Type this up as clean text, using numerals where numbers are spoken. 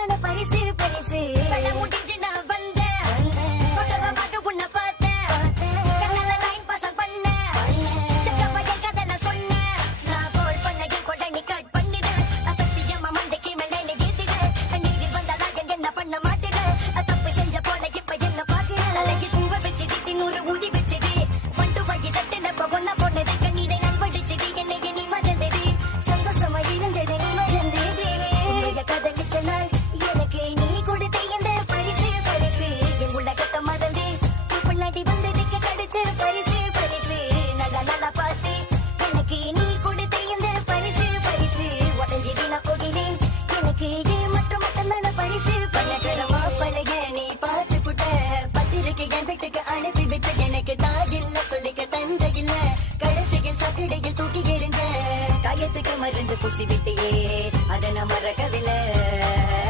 மட்டும்தான பரிசு பரிசு முடிஞ்சு நான் வந்தேன் உன்னை பார்த்தேன் கண்ணால லைன் பாசம் பண்ணேன் சக்கப்பா என் கதை சொன்னேன் நான் கோல் பண்ண என் கொடை நீ கட் பண்ணிடு சத்தியமா மண்டைக்கு மேலே நீ ஏத்திடு நீரில் வந்தாலா என்ன பண்ண மாட்டேது தப்பு செஞ்ச போல இப்ப என்ன பாக்குறேன் தலைக்கு கும்ப வச்சது தின்னூறு ஊதி வச்சது பண்டு வாங்கி சட்டில ஒன்னா போனது கண்ணீரை நான் படிச்சது என்னை நீ மறந்தது சந்தோஷமா இருந்தது நீ மறந்தது உன்னைய கதலிச்ச நாள் எனக்கு நீ கொடுத்த இந்த பரிசு பரிசு என் உலகத்தை மறந்து பின்னாடி வந்ததுக்கு கிடைச்ச பரிசு பரிசு நல்லா நல்லா பார்த்து எனக்கு நீ கொடுத்த இந்த பரிசு பரிசு உடஞ்சி நான் போகிறேன் எனக்கு ஏன் மற்றும் மட்டும்தான பரிசு பண்ணமா பழக நீ பார்த்து புட்ட பத்திரிக்கை என் வீட்டுக்கு அனுப்பி வச்ச எனக்கு தாயில்ல சொல்லிக்க தந்த இல்ல கடைசியில் சட்டடையில் தூக்கி எறிஞ்ச காயத்துக்கு மருந்து பூசி விட்டியே